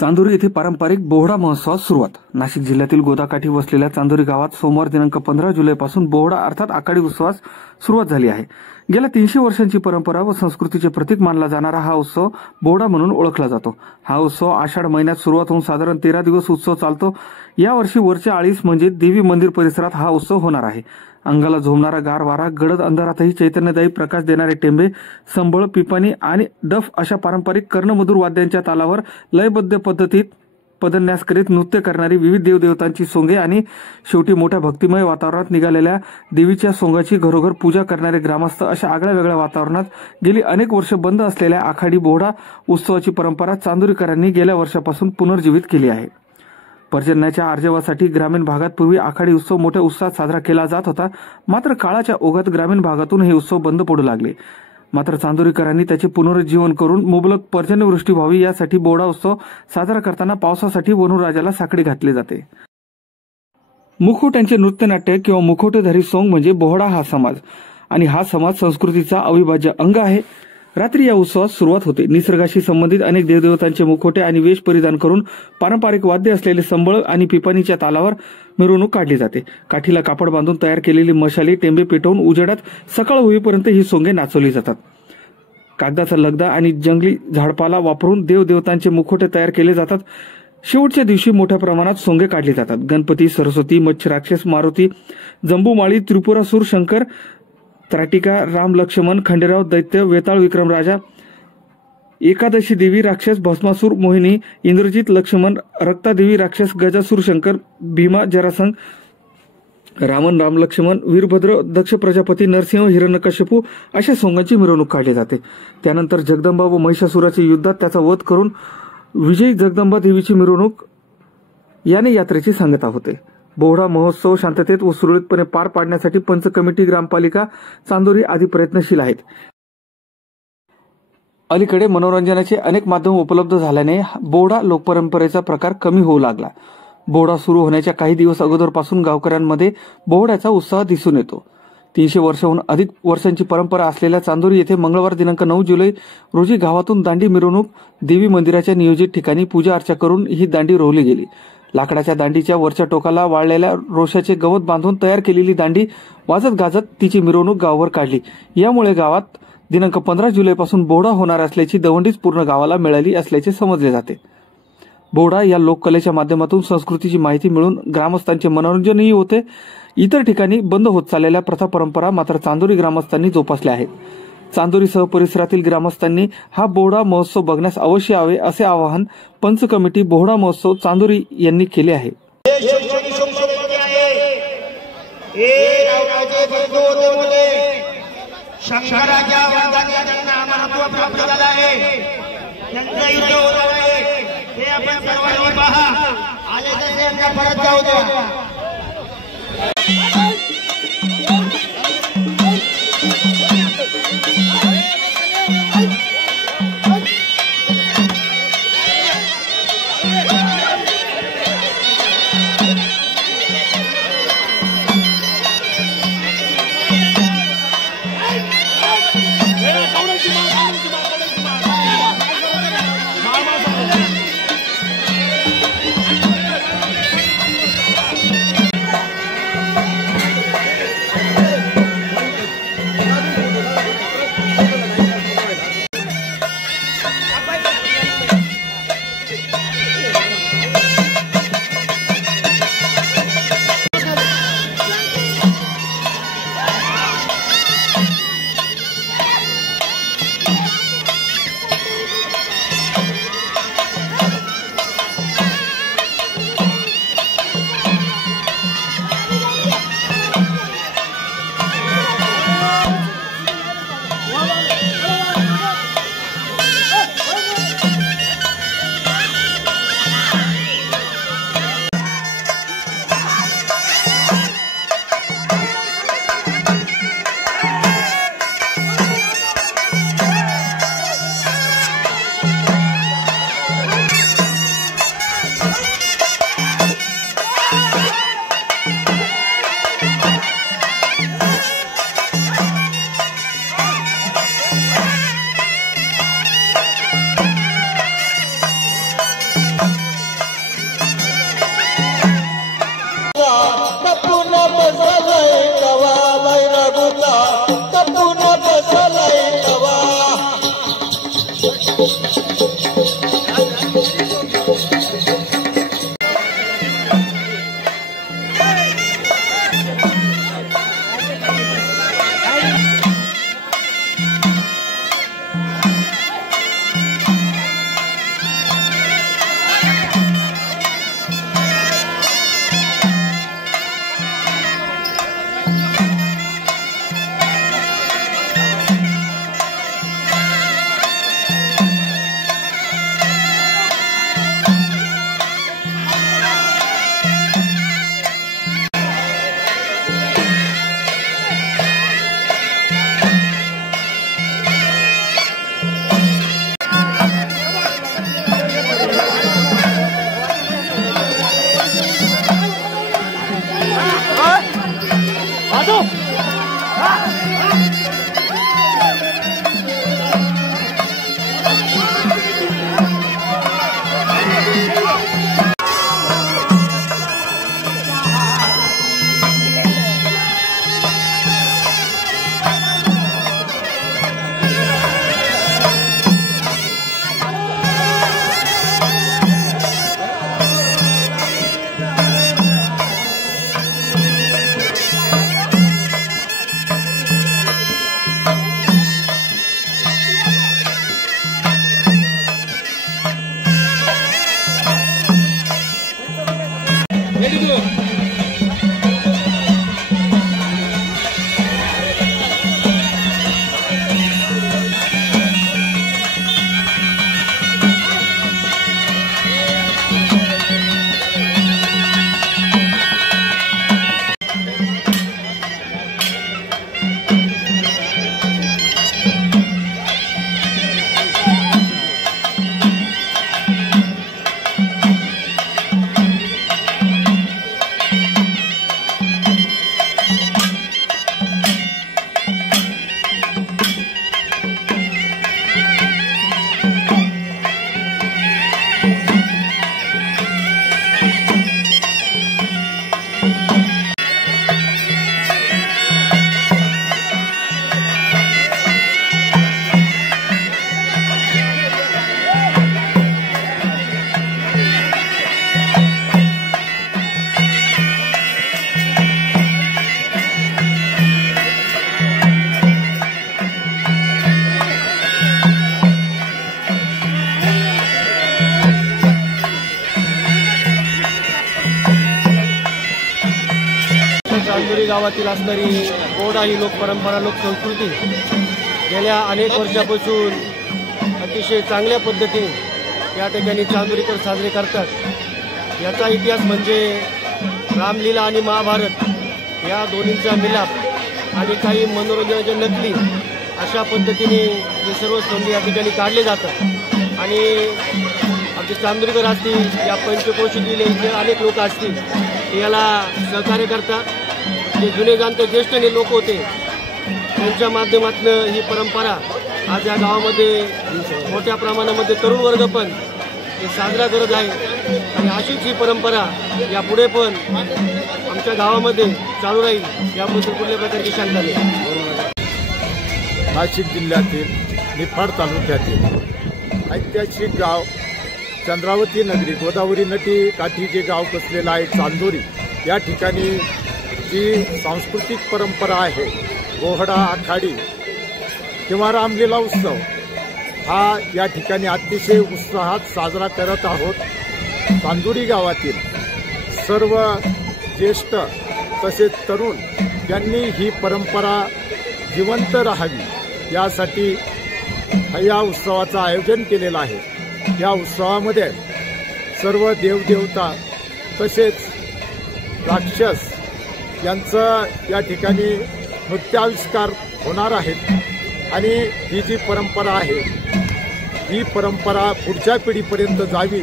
चांदोरी येथे पारंपरिक बोहडा महोत्सवास सुरुवात। नाशिक जिल्ह्यातील गोदाकाठी वसलेल्या चांदोरी गावात सोमवार दिनांक 15 जुलैपासून बोहडा अर्थात आखाडी उत्सवास सुरुवात झाली आहे। गेल्या 300 वर्षांची परंपरा व संस्कृतीचे प्रतीक मानला जाणारा हा उत्सव बोहडा म्हणून ओळखला जातो। हा उत्सव आषाढ महिन्यात सुरुवात होऊन साधारण 13 दिवस उत्सव चालतो। यावर्षी वरच्या 40 म्हणजे देवी मंदिर परिसरात हा उत्सव होणार आहे। अंगाला झोमणारा गार वारा, गडद अंधारातही चैतन्यदायी प्रकाश देणारे टेंबे, संबळ, पिपाणी आणि डफ अशा पारंपरिक कर्णमधुर वाद्यांच्या तालावर लयबद्ध पद्धतीत पदन्यास करीत नृत्य करणारी विविध देवदेवतांची सोंगे आणि शेवटी मोठ्या भक्तिमय वातावरणात निघालेल्या देवीच्या सोंगाची घरोघर पूजा करणारे ग्रामस्थ अशा आगळ्या वेगळ्या वातावरणात गेली अनेक वर्ष बंद असलेल्या आखाडी बोहडा उत्सवाची परंपरा चांदोरीकरांनी गेल्या वर्षापासून पुनर्जीवित केली आहे। पर्जन्याच्या आर्जवासाठी ग्रामीण भागात पूर्वी आखाडी उत्सव मोठ्या उत्साहात साजरा केला जात होता। मात्र काळाच्या ओघात ग्रामीण भागातून हे उत्सव बंद पडू लागले। मात्र चांदोरीकरांनी त्याचे पुनरुज्जीवन करून मुबलक पर्जन्यवृष्टी व्हावी यासाठी बोहडा उत्सव साजरा करताना पावसासाठी वनराजाला साखळी घातली जाते। मुखवट्यांचे नृत्यनाट्य किंवा मुखवटेधारी सोंग म्हणजे बोहडा हा समाज आणि हा समाज संस्कृतीचा अविभाज्य अंग आहे। रात्री या उत्सवास सुरुवात होते। निसर्गाशी संबंधित अनेक देवदेवतांचे मुखवटे आणि वेश परिधान करून पारंपरिक वाद्य असलेले संबळ आणि पिपाणीच्या तालावर मिरवणूक काढली जाते। काठीला कापड बांधून तयार केलेली मशाली, टेंबे पेटवून उजेडात सकाळ होईपर्यंत ही सोंगे नाचवली जातात। कागदाचा लगदा आणि जंगली झाडपाला वापरून देवदेवतांचे मुखवटे तयार केले जातात। शेवटच्या दिवशी मोठ्या प्रमाणात सोंगे काढली जातात। गणपती, सरस्वती, मच्छ राक्षस, मारुती, जंबूमाळी, त्रिपुरासूर, शंकर, त्राटिका, राम लक्ष्मण, खंडेराव, दैत्य, वेताळ, विक्रमराजा, एकादशी देवी राक्षस, भस्मासूर, मोहिनी, इंद्रजित, लक्ष्मण, रक्तादेवी राक्षस, गजासूर, शंकर, भीमा, जरासंग, रामन, राम लक्ष्मण, वीरभद्र, दक्ष प्रजापती, नरसिंह, हिरण्यकश्यपू अशा सोंगांची मिरवणूक काढली जाते। त्यानंतर जगदंबा व महिषासुराच्या युद्धात त्याचा वध करून विजयी जगदंबा देवीची मिरवणूक याने यात्रेची सांगता होते। बोहडा महोत्सव शांततेत व सुरळीतपणे पार पाडण्यासाठी पंच कमिटी, ग्रामपालिका, चांदोरी आदी प्रयत्नशील आहेत। अलीकडे मनोरंजनाचे अनेक माध्यम उपलब्ध झाल्याने बोहडा लोकपरंपरेचा प्रकार कमी होऊ लागला। बोहडा सुरू होण्याच्या काही दिवस अगोदरपासून गावकऱ्यांमध्ये बोहड्याचा उत्साह दिसून येतो। 300 वर्षांहून अधिक वर्षांची परंपरा असलेल्या चांदोरी येथे मंगळवार दिनांक 9 जुलै रोजी गावातून दांडी मिरवणूक देवी मंदिराच्या नियोजित ठिकाणी पूजा अर्चा करून ही दांडी रोवली गेली। लाकडाच्या दांडीच्या वरच्या टोकाला वाळलेल्या रोषाचे गवत बांधून तयार केलेली दांडी वाजत गाजत तिची मिरवणूक गावभर काढली। यामुळे गावात दिनांक 15 जुलैपासून बोहडा होणार असल्याची दवंडीच पूर्ण गावाला मिळाली असल्याचे समजले जाते। बोहडा या लोककलेच्या माध्यमातून संस्कृतीची माहिती मिळून ग्रामस्थांचे मनोरंजनही होते। इतर ठिकाणी बंद होत चाललेल्या प्रथा परंपरा मात्र चांदोरी ग्रामस्थांनी जोपासल्या आहेत। चांदोरीसह परिसरातील ग्रामस्थांनी हा बोहडा महोत्सव बघण्यास अवश्य यावे असे आवाहन पंच कमिटी बोहडा महोत्सव चांदोरी यांनी केले आहे। चांदोरी गावातील असणारी बोहडा ही लोकपरंपरा लोकसंस्कृती गेल्या अनेक वर्षापासून अतिशय चांगल्या पद्धतीने या ठिकाणी चांदोरीकर साजरे करतात। याचा इतिहास म्हणजे रामलीला आणि महाभारत या दोन्हींचा मिलाप आणि काही मनोरंजनाच्या नकली अशा पद्धतीने हे सर्व संधी या ठिकाणी काढले जातात। आणि आमचे चांदोरीकर असतील, या पंचक्रोशीतील इथे अनेक लोक असतील, ते याला सहकार्य करतात। जे जुने जाणते ज्येष्ठ लोक होते त्यांच्या माध्यमातून ही परंपरा आज या गावामध्ये मोठ्या प्रमाणामध्ये तरुण वर्ग पण हे साजरा करत आहे। आणि अशीच ही परंपरा यापुढे पण आमच्या गावामध्ये चालू राहील याबद्दल कुठल्या प्रकारची शंका नाही। नाशिक जिल्ह्यातील निफाड तालुक्यातील ऐतिहासिक गाव चंद्रावती नगरी गोदावरी नदी काठी जे गाव कसलेलं आहे चांदोरी, या ठिकाणी जी सांस्कृतिक परंपरा आहे बोहडा आखाडी किंवा रामलीला उत्सव हा या ठिकाणी अतिशय उत्साहात साजरा करत आहोत। चांदोरी गावातील सर्व ज्येष्ठ तसेच तरुण यांनी ही परंपरा जिवंत राहावी यासाठी या उत्सवाचं आयोजन केलेलं आहे। या उत्सवामध्ये सर्व देवदेवता तसेच राक्षस यांचं या ठिकाणी नृत्याविष्कार होणार आहेत आणि ही जी परंपरा आहे ही परंपरा पुढच्या पिढीपर्यंत जावी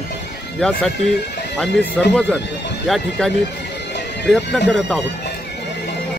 यासाठी आम्ही सर्वजण या ठिकाणी प्रयत्न करत आहोत।